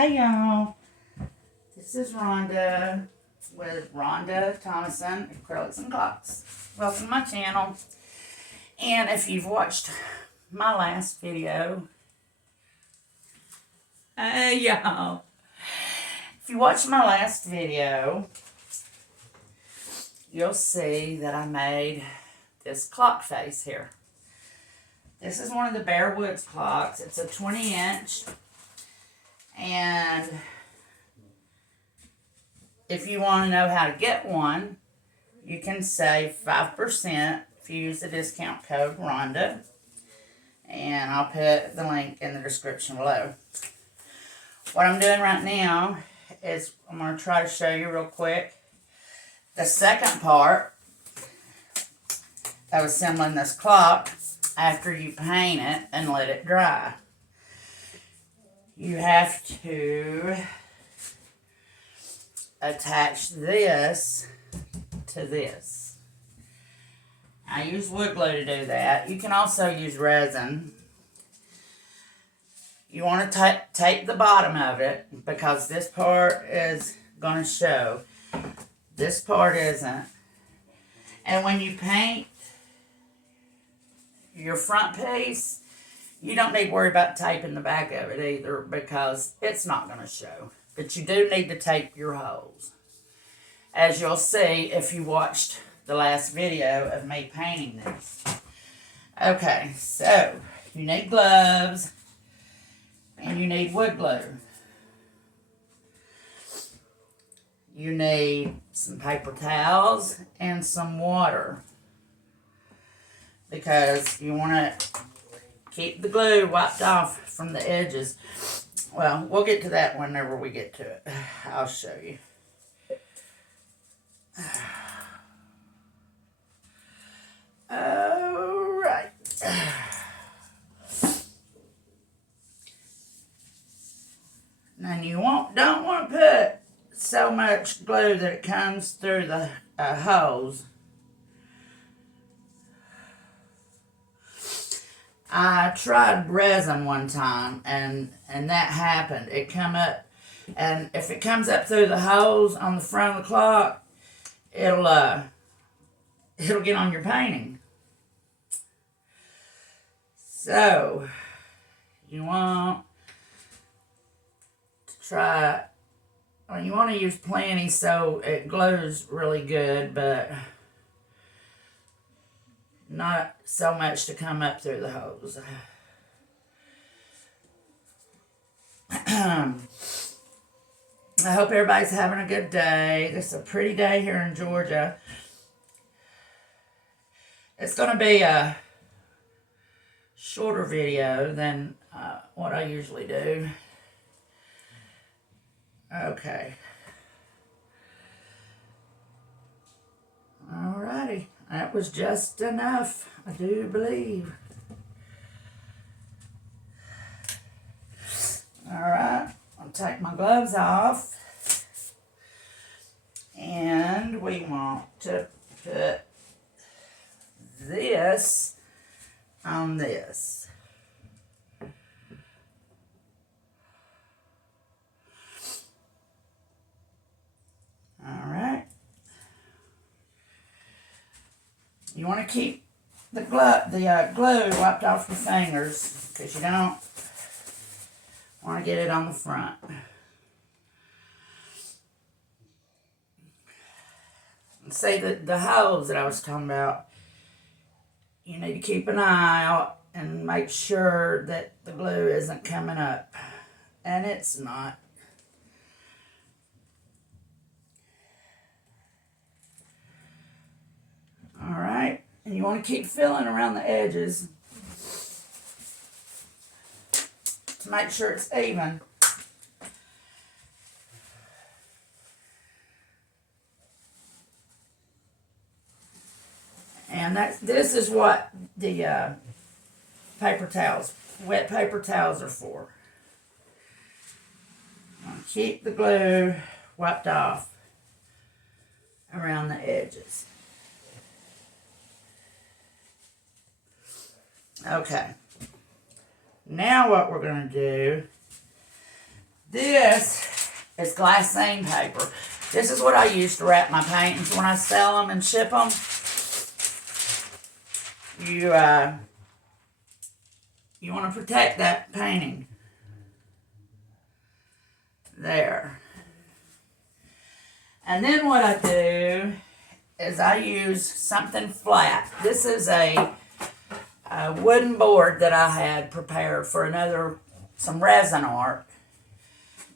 Hey y'all, this is Rhonda with Rhonda Thomason Acrylics and Clocks. Welcome to my channel. And if you've watched my last video, hey y'all, if you watched my last video, you'll see that I made this clock face here. This is one of the Bear Woods clocks. It's a 20-inch. And if you want to know how to get one, you can save 5% if you use the discount code Rhonda. And I'll put the link in the description below. What I'm doing right now is I'm going to try to show you real quick the second part of assembling this clock after you paint it and let it dry. You have to attach this to this. I use wood glue to do that. You can also use resin. You want to tape the bottom of it because this part is going to show. This part isn't. And when you paint your front piece, you don't need to worry about taping the back of it either because it's not going to show. But you do need to tape your holes. As you'll see if you watched the last video of me painting this. Okay, so you need gloves and you need wood glue. You need some paper towels and some water because you want to keep the glue wiped off from the edges. Well, we'll get to that whenever we get to it. I'll show you. Alright. Now you don't want to put so much glue that it comes through the holes. I tried resin one time, and that happened. It come up, and if it comes up through the holes on the front of the clock, it'll get on your painting. So you want to try. Well, you want to use plenty so it glues really good, but not so much to come up through the hose. I hope everybody's having a good day. It's a pretty day here in Georgia. It's going to be a shorter video than what I usually do. Okay. Alrighty. That was just enough, I do believe. Alright, I'll take my gloves off. And we want to put this on this. Alright. You want to keep the glue wiped off your fingers because you don't want to get it on the front. And see the holes that I was talking about, you need to keep an eye out and make sure that the glue isn't coming up. And it's not. Alright, and you want to keep filling around the edges to make sure it's even. And this is what the paper towels, wet paper towels are for. Keep the glue wiped off around the edges. Okay. Now what we're going to do, This is glassine paper. This is what I use to wrap my paintings when I sell them and ship them. You want to protect that painting. There. And then what I do is I use something flat. This is a wooden board that I had prepared for some resin art.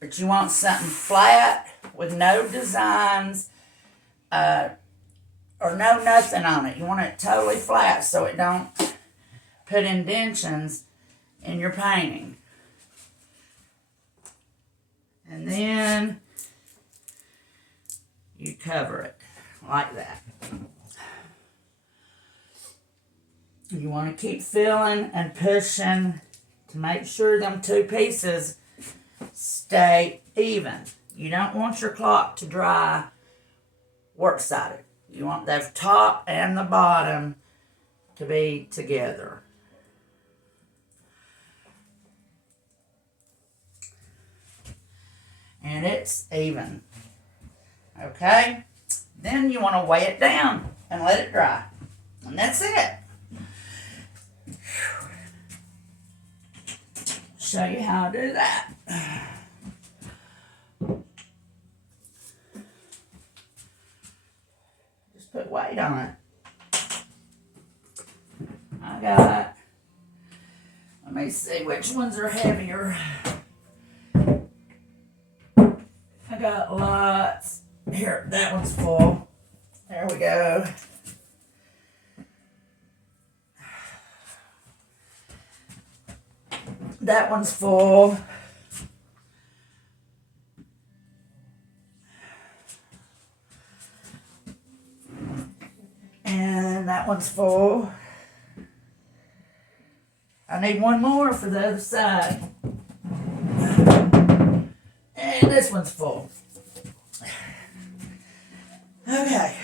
But you want something flat with no designs or no nothing on it. You want it totally flat so it don't put indentions in your painting. And then you cover it like that. You want to keep filling and pushing to make sure them two pieces stay even. You don't want your clock to dry work-sided. You want the top and the bottom to be together. And it's even. Okay? Then you want to weigh it down and let it dry. And that's it. Show you how to do that. Just put weight on it. Let me see which ones are heavier. I got lots. Here, that one's full. There we go. That one's full. And that one's full. I need one more for the other side. And this one's full. Okay.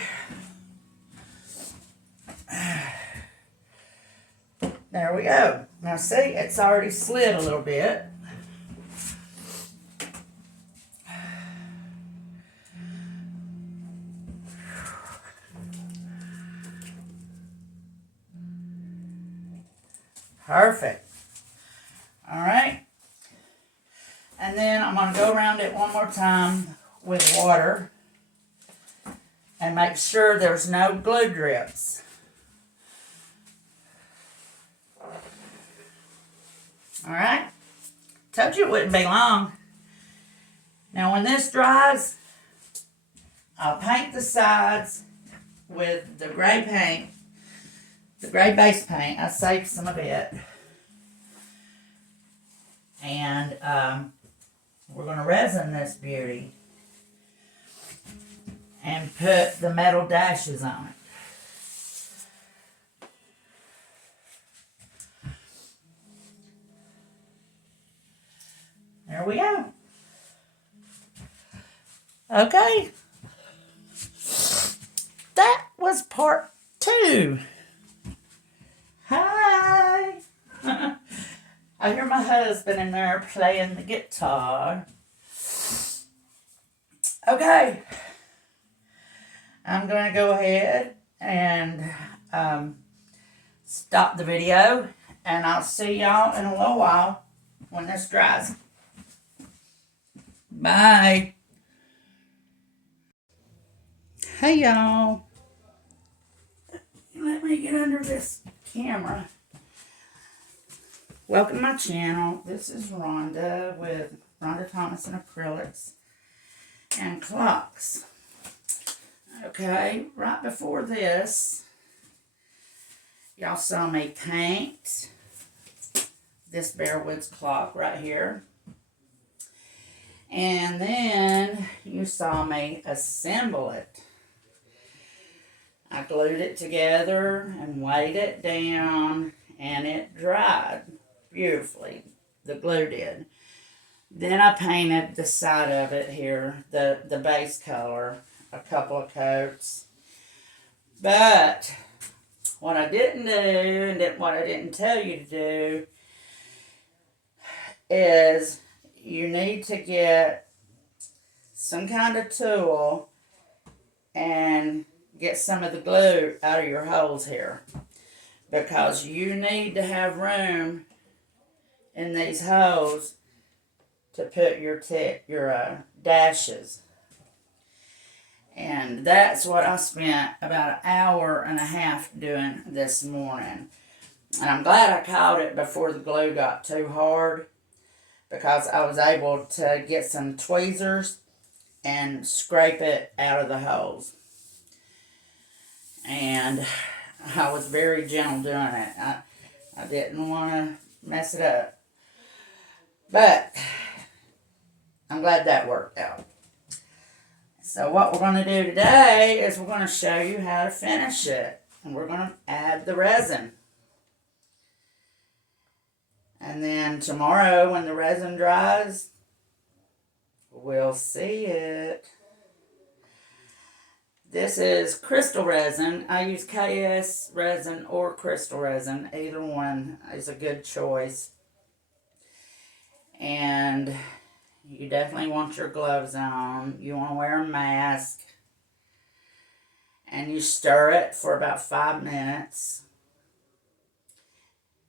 There we go. Now see, it's already slid a little bit. Perfect. All right. And then I'm going to go around it one more time with water and make sure there's no glue drips. All right. Told you it wouldn't be long. Now when this dries, I'll paint the sides with the gray paint, the gray base paint. I saved some of it. And we're going to resin this beauty and put the metal dashes on it. There we go. Okay. That was part 2. Hi. I hear my husband in there playing the guitar. Okay. I'm going to go ahead and stop the video. And I'll see y'all in a little while when this dries. Bye. Hey y'all. Let me get under this camera. Welcome to my channel. This is Rhonda with Rhonda Thomas and Acrylics and Clocks. Okay, right before this, y'all saw me paint this Bear Woods clock right here. And then you saw me assemble it. I glued it together and weighed it down, and it dried beautifully. The glue did. Then I painted the side of it here, the base color, a couple of coats. But what I didn't do, and what I didn't tell you to do, is you need to get some kind of tool and get some of the glue out of your holes here, because you need to have room in these holes to put your dashes. And that's what I spent about an hour and a half doing this morning. And I'm glad I caught it before the glue got too hard, because I was able to get some tweezers and scrape it out of the holes. And I was very gentle doing it. I didn't want to mess it up. But I'm glad that worked out. So what we're going to do today is we're going to show you how to finish it. And we're going to add the resin. And then tomorrow when the resin dries, we'll see it. This is crystal resin. I use KS resin or crystal resin. Either one is a good choice. And you definitely want your gloves on. You want to wear a mask. And you stir it for about 5 minutes.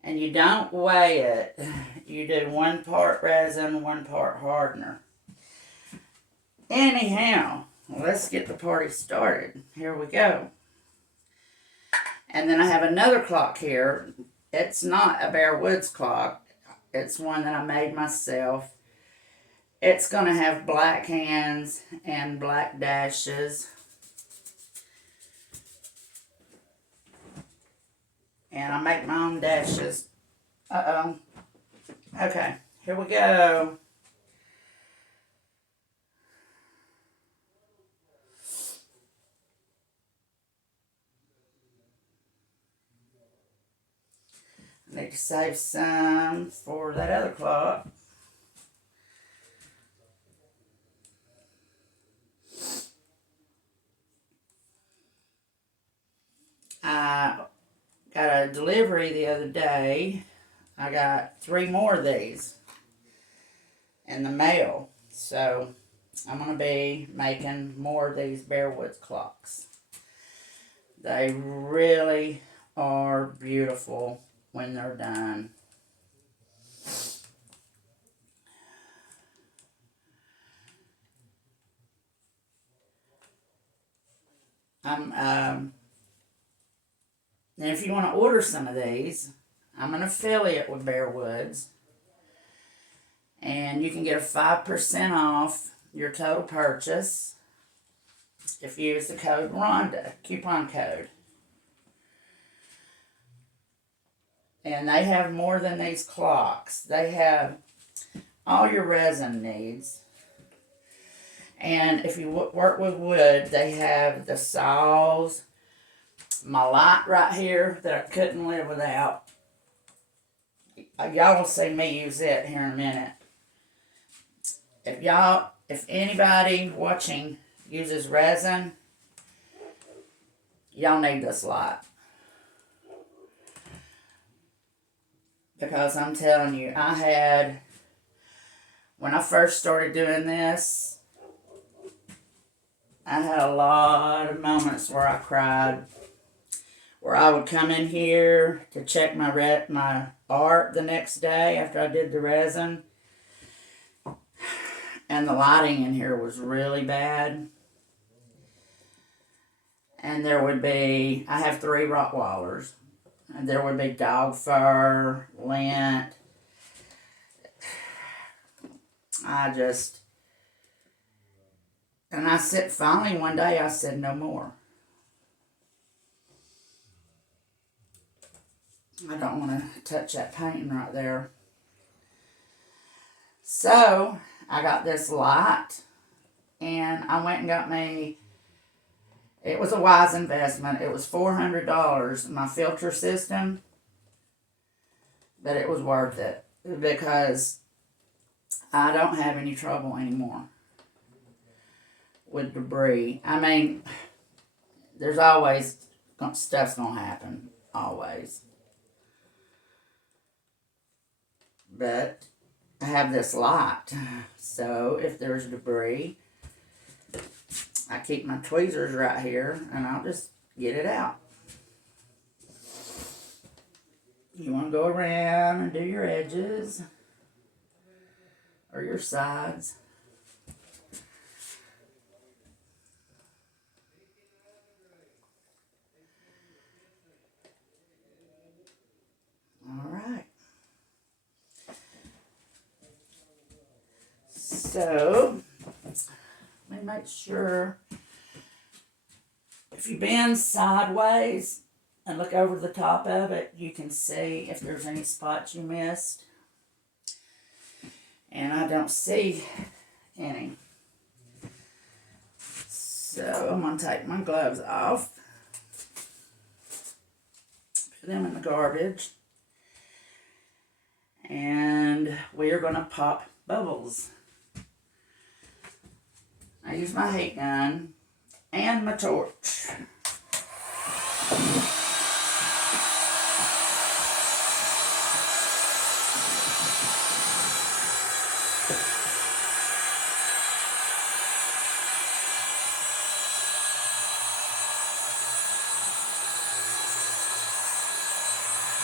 And you don't weigh it. You do 1 part resin, 1 part hardener. Anyhow, let's get the party started. Here we go. And then I have another clock here. It's not a Bear Woods clock. It's one that I made myself. It's going to have black hands and black dashes. And I make my own dashes. Uh-oh. Okay, here we go. I need to save some for that other clock. I got a delivery the other day. I got 3 more of these in the mail. So I'm going to be making more of these Bear Woods clocks. They really are beautiful when they're done. And if you want to order some of these, I'm an affiliate with Bear Woods. And you can get a 5% off your total purchase if you use the code Rhonda, coupon code. And they have more than these clocks. They have all your resin needs. And if you work with wood, they have the saws, my light right here that I couldn't live without. Y'all will see me use it here in a minute. If anybody watching uses resin, y'all need this light. Because I'm telling you, when I first started doing this, I had a lot of moments where I cried. Where I would come in here to check my art the next day after I did the resin. And the lighting in here was really bad. And I have 3 Rottweilers. And there would be dog fur, lint. Finally one day I said no more. I don't want to touch that painting right there. So, I got this light, and I went and got me, it was a wise investment. It was $400, my filter system, but it was worth it because I don't have any trouble anymore with debris. I mean, there's always stuff's going to happen, always. But I have this light. So if there's debris, I keep my tweezers right here and I'll just get it out. You want to go around and do your edges or your sides. All right. So, let me make sure. If you bend sideways and look over the top of it, you can see if there's any spots you missed. And I don't see any. So I'm going to take my gloves off. Put them in the garbage. And we are going to pop bubbles. I use my heat gun and my torch.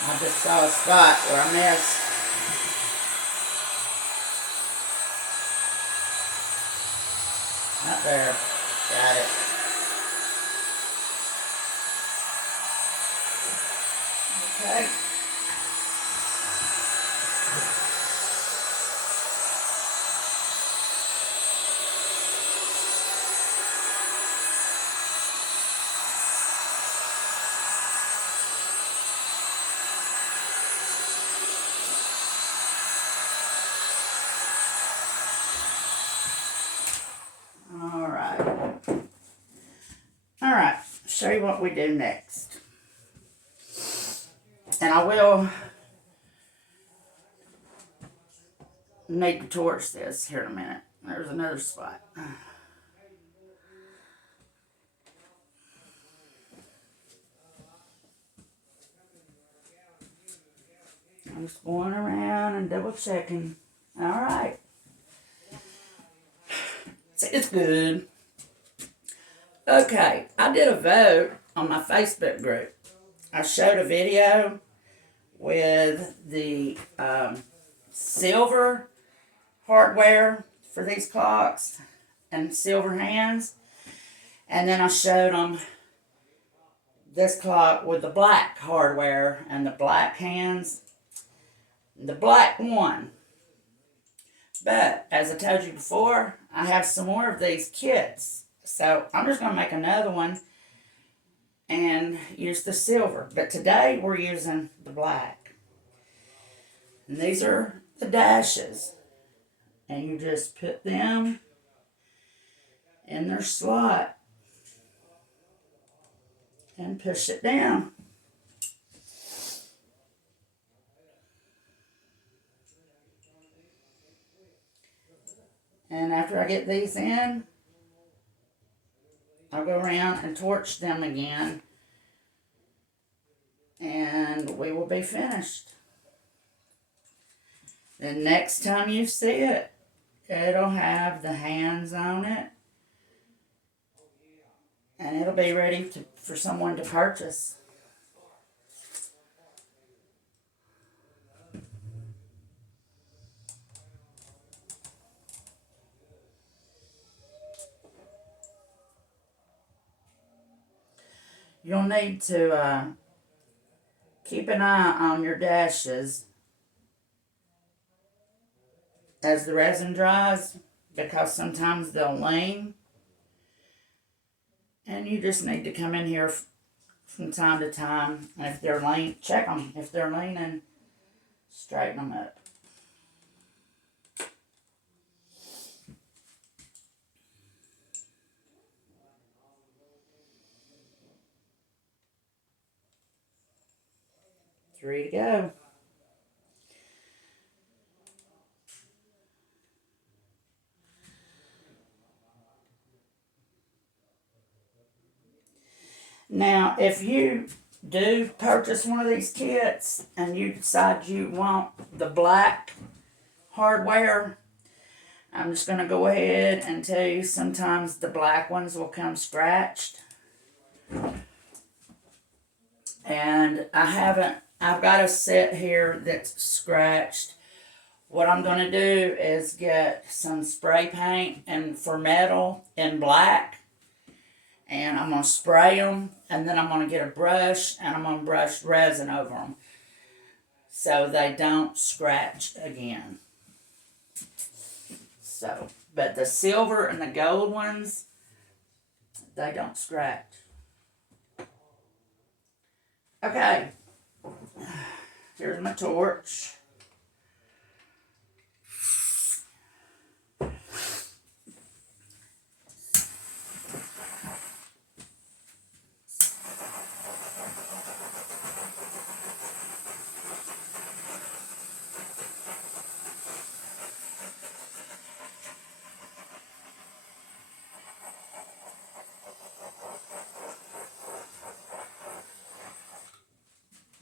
I just saw a spot where I missed. Not there. Got it. Okay. All right, show you what we do next. And I will need to torch this here in a minute. There's another spot. I'm just going around and double checking. All right. It's good. Okay, I did a vote on my Facebook group. I showed a video with the silver hardware for these clocks and silver hands. And then I showed them this clock with the black hardware and the black hands. The black won. But, as I told you before, I have some more of these kits. So, I'm just going to make another one and use the silver. But today, we're using the black. And these are the dashes. And you just put them in their slot. And push it down. And after I get these in, I'll go around and torch them again. And we will be finished. The next time you see it, it'll have the hands on it. And it'll be ready for someone to purchase. You'll need to keep an eye on your dashes as the resin dries, because sometimes they'll lean. And you just need to come in here from time to time, and if they're lean, check them. If they're leaning, straighten them up. Three to go. Now, if you do purchase one of these kits and you decide you want the black hardware, I'm just going to go ahead and tell you sometimes the black ones will come scratched. And I've got a set here that's scratched. What I'm going to do is get some spray paint and for metal in black. And I'm going to spray them. And then I'm going to get a brush and I'm going to brush resin over them. So they don't scratch again. So, but the silver and the gold ones, they don't scratch. Okay. Here's my torch.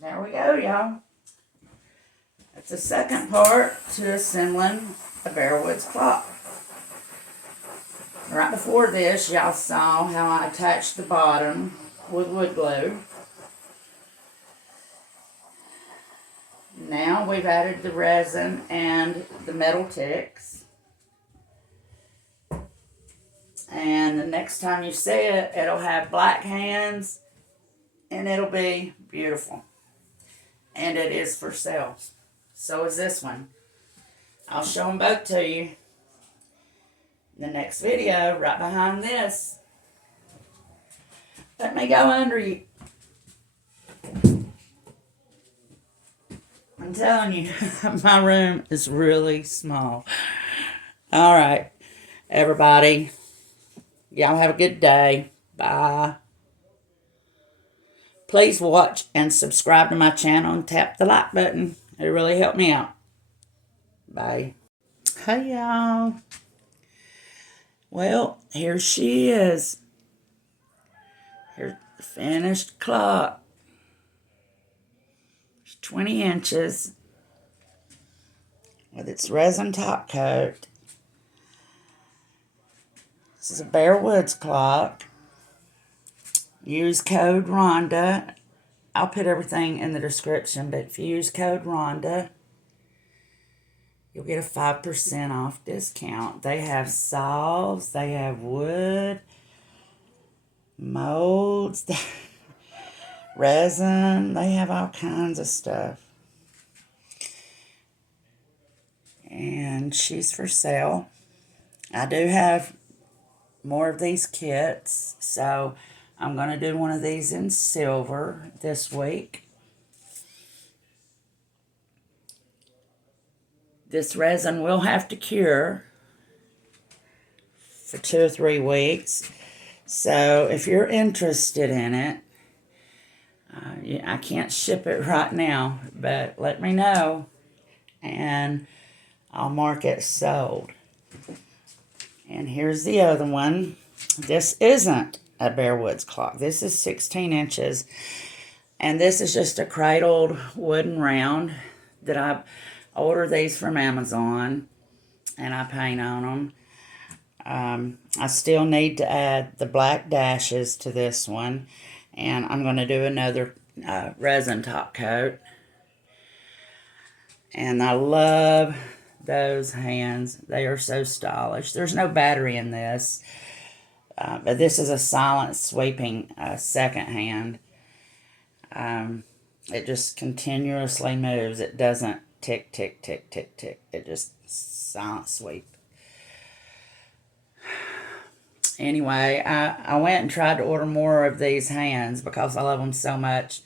There we go, y'all. That's the second part to assembling a Bearwoods clock. Right before this, y'all saw how I attached the bottom with wood glue. Now we've added the resin and the metal ticks. And the next time you see it, it'll have black hands and it'll be beautiful. And it is for sale. So is this one. I'll show them both to you in the next video right behind this. Let me go under you. I'm telling you, my room is really small. All right, everybody. Y'all have a good day. Bye. Please watch and subscribe to my channel and tap the like button. It really helped me out. Bye. Hey, y'all. Well, here she is. Here's the finished clock. It's 20 inches with its resin top coat. This is a Bearwoods clock. Use code Rhonda. I'll put everything in the description, but if you use code Rhonda, you'll get a 5% off discount. They have saws, they have wood, molds, resin, they have all kinds of stuff. And she's for sale. I do have more of these kits, so I'm going to do one of these in silver this week. This resin will have to cure for 2 or 3 weeks. So if you're interested in it, I can't ship it right now, but let me know and I'll mark it sold. And here's the other one. This isn't a Bearwoods clock. This is 16 inches. And this is just a cradled wooden round that I order these from Amazon. And I paint on them. I still need to add the black dashes to this one. And I'm going to do another resin top coat. And I love those hands. They are so stylish. There's no battery in this. But this is a silent sweeping second hand. It just continuously moves. It doesn't tick, tick, tick, tick, tick. It just silent sweep. Anyway, I went and tried to order more of these hands because I love them so much.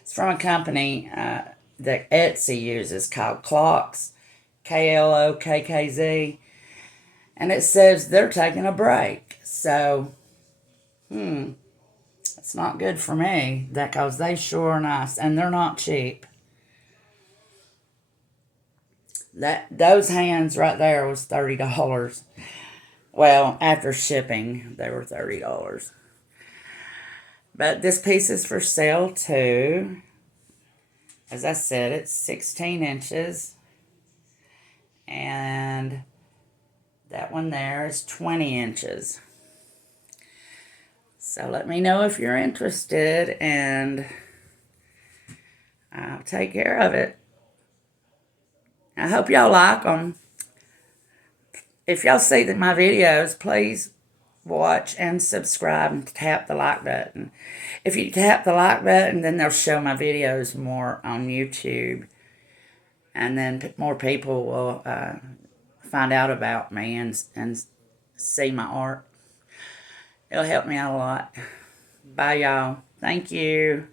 It's from a company that Etsy uses called Clocks, Klokkz. And it says they're taking a break. So, it's not good for me because they sure are nice and they're not cheap. Those hands right there was $30. Well, after shipping, they were $30. But this piece is for sale too. As I said, it's 16 inches. And that one there is 20 inches. So let me know if you're interested, and I'll take care of it. I hope y'all like them. If y'all see that my videos, please watch and subscribe and tap the like button. If you tap the like button, then they'll show my videos more on YouTube, and then more people will find out about me and see my art. It'll help me out a lot. Bye, y'all. Thank you.